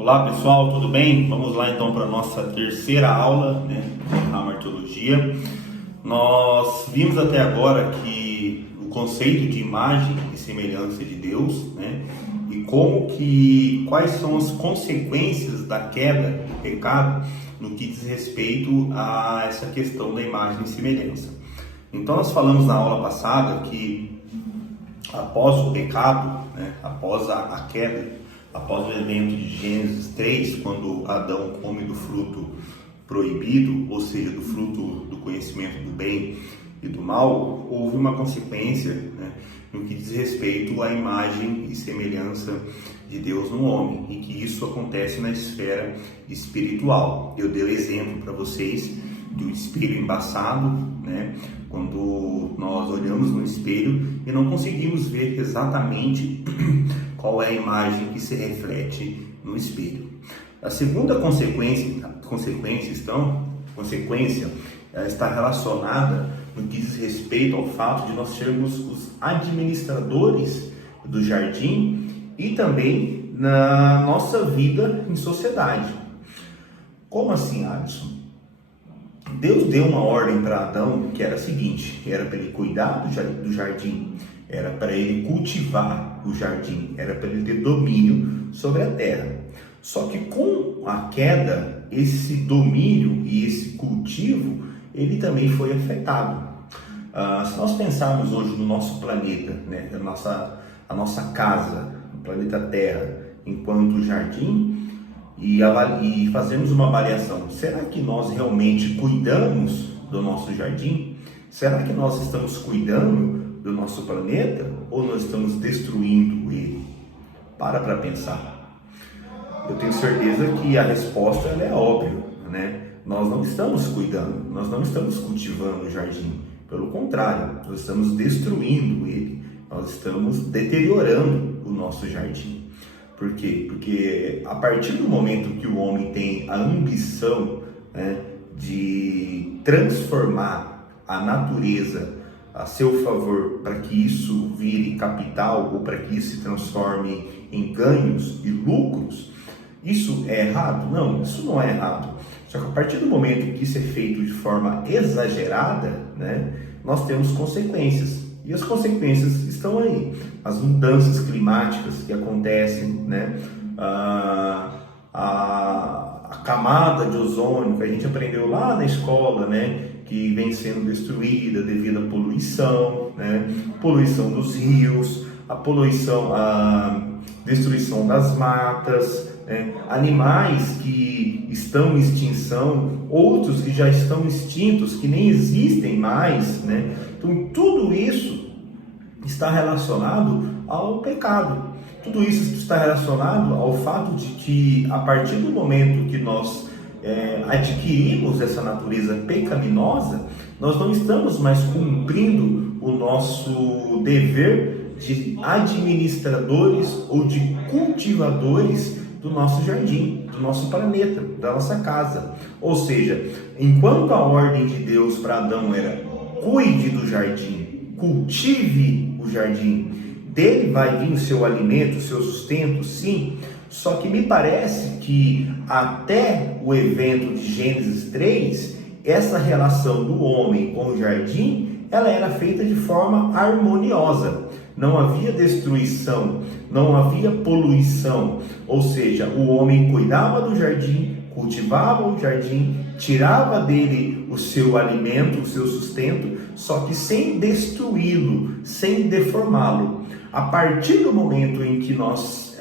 Olá pessoal, tudo bem? Vamos lá então para a nossa terceira aula, de Hamartologia. Nós vimos até agora que o conceito de imagem e semelhança de Deus, e quais são as consequências da queda, do pecado, no que diz respeito a essa questão da imagem e semelhança. Então nós falamos na aula passada que após o pecado, após a queda, após o evento de Gênesis 3, quando Adão come do fruto proibido, ou seja, do fruto do conhecimento do bem e do mal, houve uma consequência, no que diz respeito à imagem e semelhança de Deus no homem, e que isso acontece na esfera espiritual. Eu dei o exemplo para vocês do espelho embaçado, quando nós olhamos no espelho e não conseguimos ver exatamente qual é a imagem que se reflete no espelho. A segunda consequência está relacionada no que diz respeito ao fato de nós sermos os administradores do jardim e também na nossa vida em sociedade. Como assim, Alisson? Deus deu uma ordem para Adão que era a seguinte: era para ele cuidar do jardim, era para ele cultivar o jardim, era para ele ter domínio sobre a terra. Só que com a queda, esse domínio e esse cultivo, ele também foi afetado. Se nós pensarmos hoje no nosso planeta, a nossa casa, o planeta Terra, enquanto jardim, e fazermos uma avaliação, será que nós realmente cuidamos do nosso jardim? Será que nós estamos cuidando do nosso planeta ou nós estamos destruindo ele? Para pensar. Eu tenho certeza que a resposta é óbvia, Nós não estamos cuidando, nós não estamos cultivando o jardim. Pelo contrário, nós estamos destruindo ele, nós estamos deteriorando o nosso jardim. Por quê? Porque a partir do momento que o homem tem a ambição, de transformar a natureza a seu favor para que isso vire capital ou para que isso se transforme em ganhos e lucros, isso é errado? Não, isso não é errado. Só que a partir do momento que isso é feito de forma exagerada, nós temos consequências. E as consequências estão aí. As mudanças climáticas que acontecem, a camada de ozônio que a gente aprendeu lá na escola, que vem sendo destruída devido à poluição, poluição dos rios, a destruição das matas, animais que estão em extinção, outros que já estão extintos, que nem existem mais, Então tudo isso está relacionado ao pecado. Tudo isso está relacionado ao fato de que a partir do momento que nós adquirimos essa natureza pecaminosa, nós não estamos mais cumprindo o nosso dever de administradores ou de cultivadores do nosso jardim, do nosso planeta, da nossa casa. Ou seja, enquanto a ordem de Deus para Adão era cuide do jardim, cultive o jardim, dele vai vir o seu alimento, o seu sustento, sim. Só que me parece que até o evento de Gênesis 3, essa relação do homem com o jardim, ela era feita de forma harmoniosa. Não havia destruição, não havia poluição. Ou seja, o homem cuidava do jardim, cultivava o jardim, tirava dele o seu alimento, o seu sustento, só que sem destruí-lo, sem deformá-lo. A partir do momento em que nós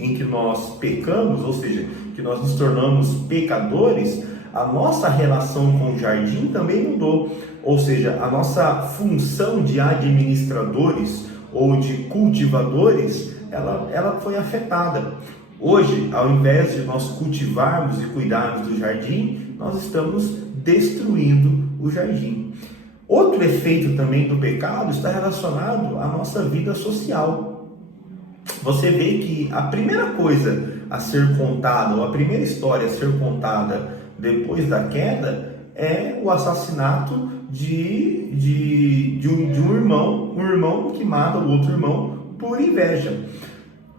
em que nós pecamos, ou seja, que nós nos tornamos pecadores, a nossa relação com o jardim também mudou. Ou seja, a nossa função de administradores ou de cultivadores, ela foi afetada. Hoje, ao invés de nós cultivarmos e cuidarmos do jardim, nós estamos destruindo o jardim. Outro efeito também do pecado está relacionado à nossa vida social. Você vê que a primeira coisa a ser contada, ou a primeira história a ser contada depois da queda, é o assassinato de um irmão que mata o outro irmão por inveja.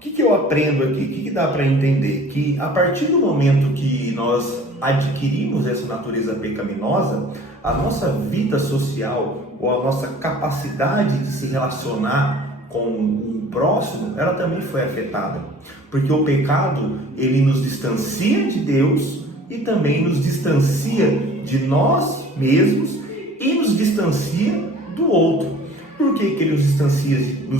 que eu aprendo aqui? O que dá para entender? Que a partir do momento que nós adquirimos essa natureza pecaminosa, a nossa vida social ou a nossa capacidade de se relacionar com o próximo, ela também foi afetada. Porque o pecado, ele nos distancia de Deus e também nos distancia de nós mesmos e nos distancia do outro. Por que ele nos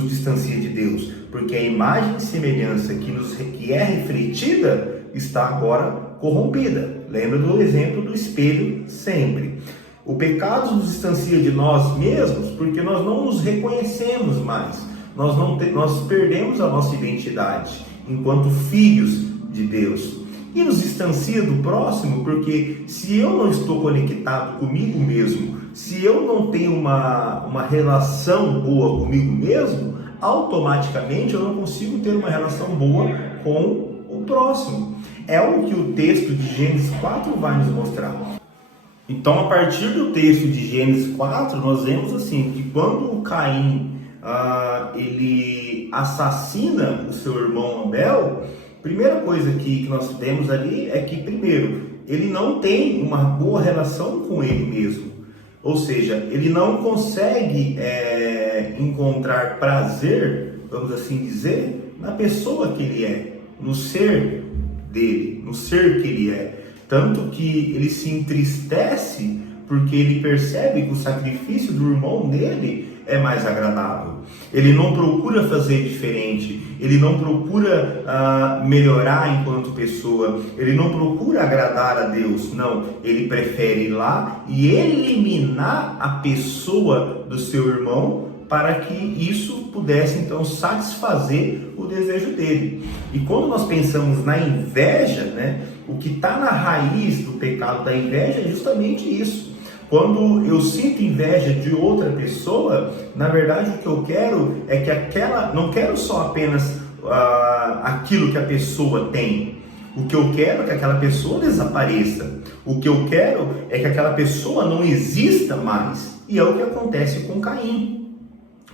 distancia de Deus? Porque a imagem e semelhança que é refletida está agora corrompida. Lembra do exemplo do espelho sempre. O pecado nos distancia de nós mesmos porque nós não nos reconhecemos mais. Nós perdemos a nossa identidade enquanto filhos de Deus. E nos distancia do próximo porque se eu não estou conectado comigo mesmo, se eu não tenho uma relação boa comigo mesmo, automaticamente eu não consigo ter uma relação boa com o próximo. É o que o texto de Gênesis 4 vai nos mostrar. Então, a partir do texto de Gênesis 4, nós vemos assim, que quando o Caim ele assassina o seu irmão Abel, a primeira coisa que nós vemos ali é que, primeiro, ele não tem uma boa relação com ele mesmo. Ou seja, ele não consegue encontrar prazer, vamos assim dizer, na pessoa que ele é, no ser dele, no ser que ele é. Tanto que ele se entristece porque ele percebe que o sacrifício do irmão dele é mais agradável. Ele não procura fazer diferente, ele não procura melhorar enquanto pessoa, ele não procura agradar a Deus, não, ele prefere ir lá e eliminar a pessoa do seu irmão para que isso pudesse então satisfazer o desejo dele. E quando nós pensamos na inveja, o que está na raiz do pecado da inveja é justamente isso. Quando eu sinto inveja de outra pessoa, na verdade o que eu quero é que não quero só apenas aquilo que a pessoa tem. O que eu quero é que aquela pessoa desapareça. O que eu quero é que aquela pessoa não exista mais. E é o que acontece com Caim.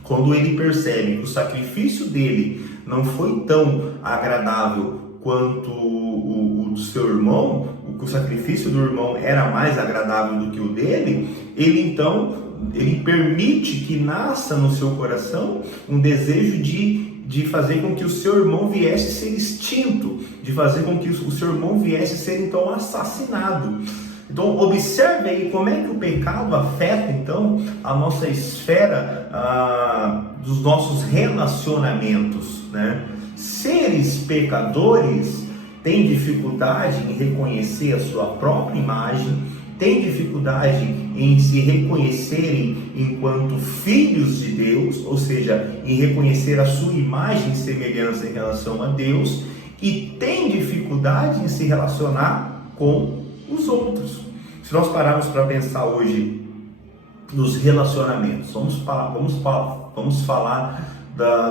Quando ele percebe que o sacrifício dele não foi tão agradável quanto o do seu irmão, que o sacrifício do irmão era mais agradável do que o dele, ele permite que nasça no seu coração um desejo de fazer com que o seu irmão viesse a ser extinto, de fazer com que o seu irmão viesse a ser então assassinado. Então observe aí como é que o pecado afeta então a nossa esfera dos nossos relacionamentos, Seres pecadores têm dificuldade em reconhecer a sua própria imagem, têm dificuldade em se reconhecerem enquanto filhos de Deus, ou seja, em reconhecer a sua imagem e semelhança em relação a Deus, e têm dificuldade em se relacionar com os outros. Se nós pararmos para pensar hoje nos relacionamentos, vamos falar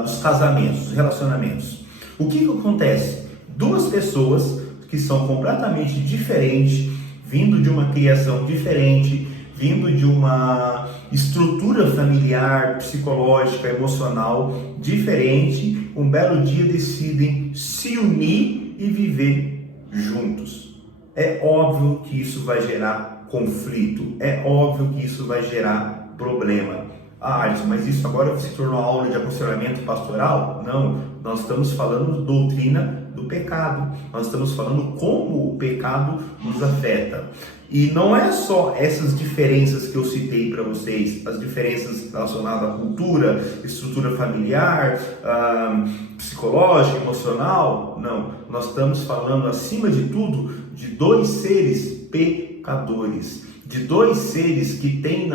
dos casamentos, dos relacionamentos. O que acontece? Duas pessoas que são completamente diferentes, vindo de uma criação diferente, vindo de uma estrutura familiar, psicológica, emocional diferente, um belo dia decidem se unir e viver juntos. É óbvio que isso vai gerar conflito, é óbvio que isso vai gerar problema. Alisson, mas isso agora se tornou aula de aconselhamento pastoral? Não, nós estamos falando doutrina do pecado, nós estamos falando como o pecado nos afeta. E não é só essas diferenças que eu citei para vocês, as diferenças relacionadas à cultura, estrutura familiar, psicológica, emocional, não. Nós estamos falando, acima de tudo, de dois seres pecadores, de dois seres que têm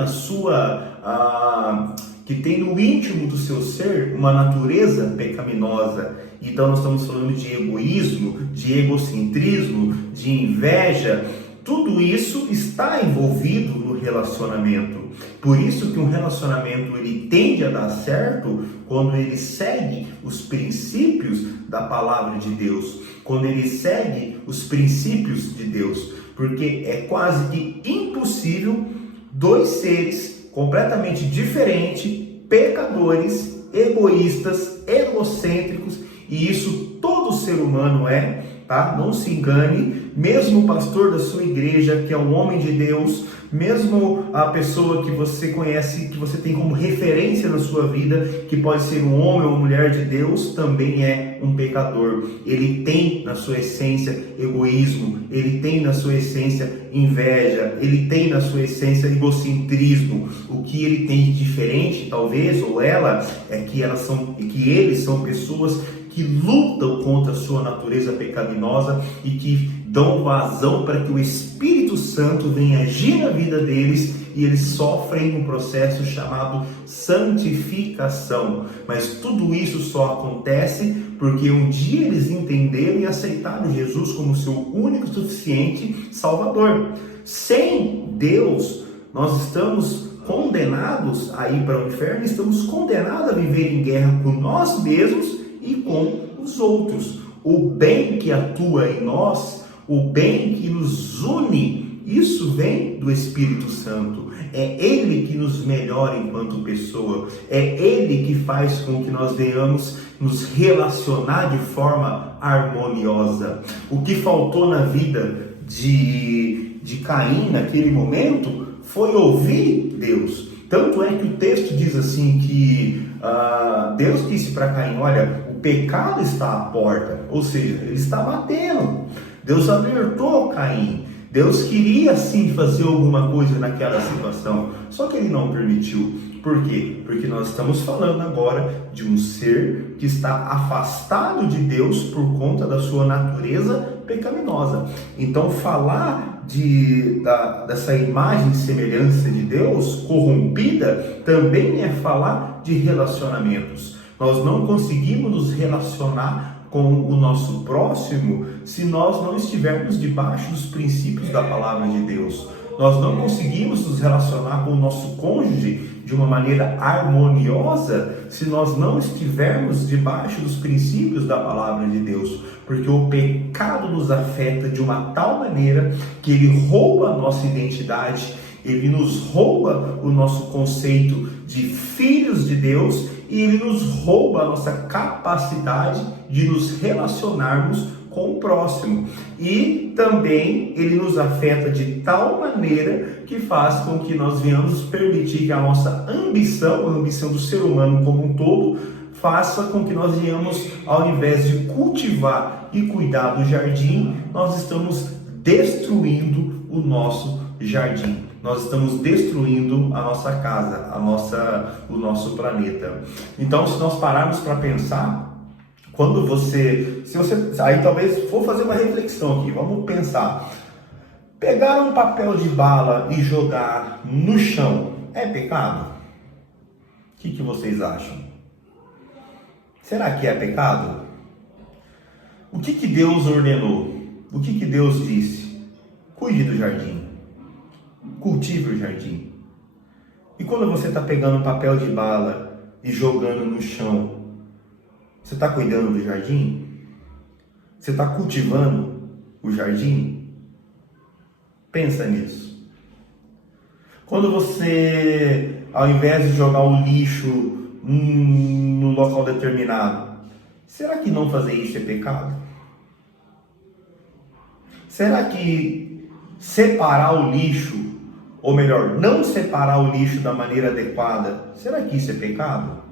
que tem no íntimo do seu ser uma natureza pecaminosa. Então nós estamos falando de egoísmo, de egocentrismo, de inveja. Tudo isso está envolvido no relacionamento. Por isso que um relacionamento ele tende a dar certo quando ele segue os princípios da palavra de Deus, quando ele segue os princípios de Deus, porque é quase que impossível dois seres completamente diferentes, pecadores, egoístas, egocêntricos, E isso todo ser humano é, tá? Não se engane, mesmo o pastor da sua igreja, que é um homem de Deus, mesmo a pessoa que você conhece, que você tem como referência na sua vida, que pode ser um homem ou uma mulher de Deus, também é um pecador. Ele tem na sua essência egoísmo, ele tem na sua essência inveja, ele tem na sua essência egocentrismo. O que ele tem de diferente, talvez, ou ela, é que eles são pessoas que lutam contra a sua natureza pecaminosa e que dão vazão para que o Espírito Santo venha agir na vida deles, e eles sofrem um processo chamado santificação. Mas tudo isso só acontece porque um dia eles entenderam e aceitaram Jesus como seu único e suficiente Salvador. Sem Deus, nós estamos condenados a ir para o inferno, estamos condenados a viver em guerra com nós mesmos e com os outros. O bem que atua em nós, o bem que nos une, isso vem do Espírito Santo. É Ele que nos melhora enquanto pessoa, é Ele que faz com que nós venhamos nos relacionar de forma harmoniosa. O que faltou na vida de Caim naquele momento foi ouvir Deus. Tanto é que o texto diz assim que Deus disse para Caim: olha, o pecado está à porta, ou seja, ele está batendo. Deus alertou Caim. Deus queria sim fazer alguma coisa naquela situação, só que ele não permitiu. Por quê? Porque nós estamos falando agora de um ser que está afastado de Deus por conta da sua natureza pecaminosa. Então falar dessa imagem e semelhança de Deus corrompida também é falar de relacionamentos. Nós não conseguimos nos relacionar com o nosso próximo se nós não estivermos debaixo dos princípios da palavra de Deus. Nós não conseguimos nos relacionar com o nosso cônjuge de uma maneira harmoniosa se nós não estivermos debaixo dos princípios da palavra de Deus, porque o pecado nos afeta de uma tal maneira que ele rouba a nossa identidade, ele nos rouba o nosso conceito de filhos de Deus, e ele nos rouba a nossa capacidade de nos relacionarmos com o próximo. E também ele nos afeta de tal maneira que faz com que nós venhamos permitir que a nossa ambição, a ambição do ser humano como um todo, faça com que nós venhamos, ao invés de cultivar e cuidar do jardim, nós estamos destruindo o nosso jardim. Nós estamos destruindo a nossa casa, o nosso planeta. Então, se nós pararmos para pensar, aí talvez vou fazer uma reflexão aqui, vamos pensar. Pegar um papel de bala e jogar no chão é pecado? O que vocês acham? Será que é pecado? O que Deus ordenou? O que Deus disse? Cuide do jardim. Cultive o jardim. E quando você está pegando um papel de bala e jogando no chão, você está cuidando do jardim? Você está cultivando o jardim? Pensa nisso. Quando você, ao invés de jogar o lixo no local determinado, será que não fazer isso é pecado? Será que separar o lixo, ou melhor, não separar o lixo da maneira adequada, será que isso é pecado?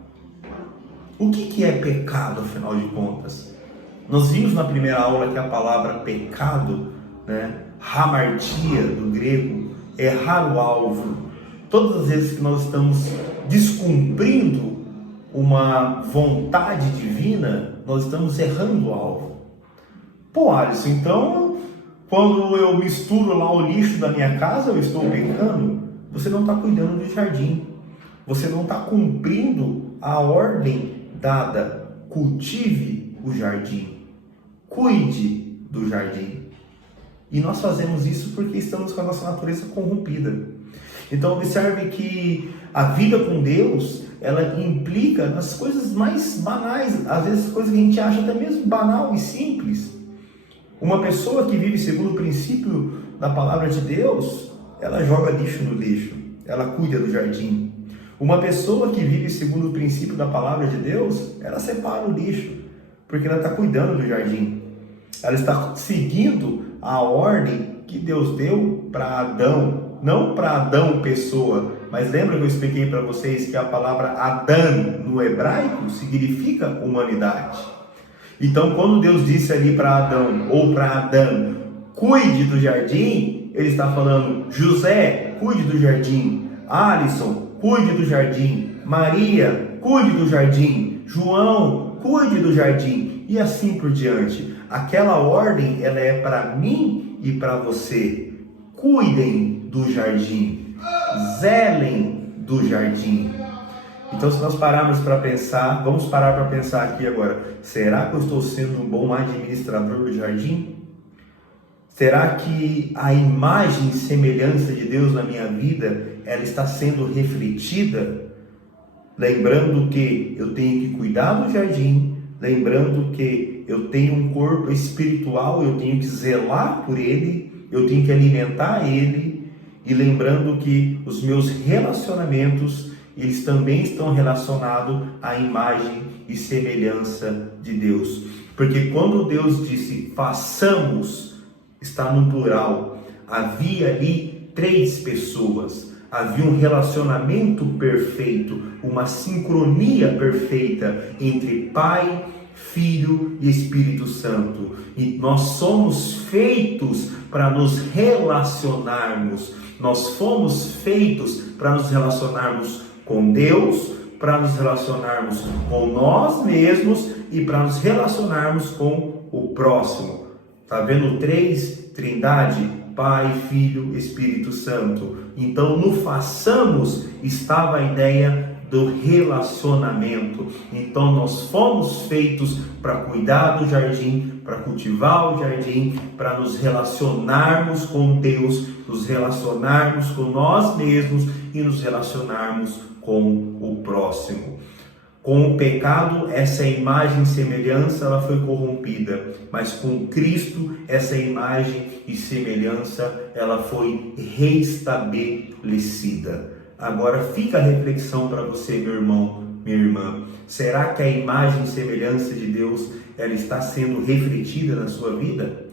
O que é pecado, afinal de contas? Nós vimos na primeira aula que a palavra pecado, hamartia do grego, é errar o alvo. Todas as vezes que nós estamos descumprindo uma vontade divina, nós estamos errando o alvo. Pô, Alisson, então, quando eu misturo lá o lixo da minha casa, eu estou pecando? Você não está cuidando do jardim. Você não está cumprindo a ordem dada. Cultive o jardim. Cuide do jardim. E nós fazemos isso porque estamos com a nossa natureza corrompida. Então observe que a vida com Deus, ela implica nas coisas mais banais, às vezes coisas que a gente acha até mesmo banal e simples. Uma pessoa que vive segundo o princípio da palavra de Deus, ela joga lixo no lixo, ela cuida do jardim. Uma pessoa que vive segundo o princípio da palavra de Deus, ela separa o lixo. porque ela está cuidando do jardim. Ela está seguindo a ordem que Deus deu para Adão, não para Adão pessoa, mas lembra que eu expliquei para vocês que a palavra Adão no hebraico significa humanidade. Então, quando Deus disse ali para Adão ou para Adão, cuide do jardim, ele está falando: José, cuide do jardim; Alisson, cuide do jardim; Maria, cuide do jardim; João, cuide do jardim, e assim por diante. Aquela ordem, ela é para mim e para você. Cuidem do jardim, zelem do jardim. Então, se nós pararmos para pensar, vamos parar para pensar aqui agora: será que eu estou sendo um bom administrador do jardim? Será que a imagem e semelhança de Deus na minha vida, ela está sendo refletida? Lembrando que eu tenho que cuidar do jardim, lembrando que eu tenho um corpo espiritual, eu tenho que zelar por ele, eu tenho que alimentar ele, e lembrando que os meus relacionamentos, eles também estão relacionados à imagem e semelhança de Deus. Porque quando Deus disse façamos, está no plural. Havia ali 3 pessoas. Havia um relacionamento perfeito, uma sincronia perfeita entre Pai, Filho e Espírito Santo. E nós somos feitos para nos relacionarmos. Nós fomos feitos para nos relacionarmos com Deus, para nos relacionarmos com nós mesmos e para nos relacionarmos com o próximo. Está vendo 3? Trindade: Pai, Filho, Espírito Santo. Então, no façamos estava a ideia do relacionamento. Então, nós fomos feitos para cuidar do jardim, para cultivar o jardim, para nos relacionarmos com Deus, nos relacionarmos com nós mesmos e nos relacionarmos com o próximo. Com o pecado, essa imagem e semelhança ela foi corrompida, mas com Cristo, essa imagem e semelhança ela foi restabelecida. Agora fica a reflexão para você, meu irmão, minha irmã. Será que a imagem e semelhança de Deus ela está sendo refletida na sua vida?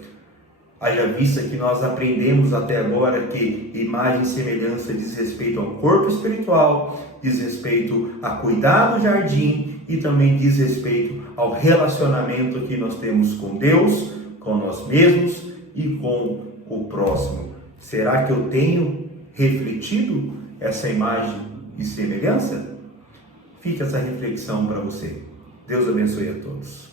Haja vista que nós aprendemos até agora que imagem e semelhança diz respeito ao corpo espiritual, diz respeito a cuidar do jardim e também diz respeito ao relacionamento que nós temos com Deus, com nós mesmos e com o próximo. Será que eu tenho refletido essa imagem e semelhança? Fica essa reflexão para você. Deus abençoe a todos.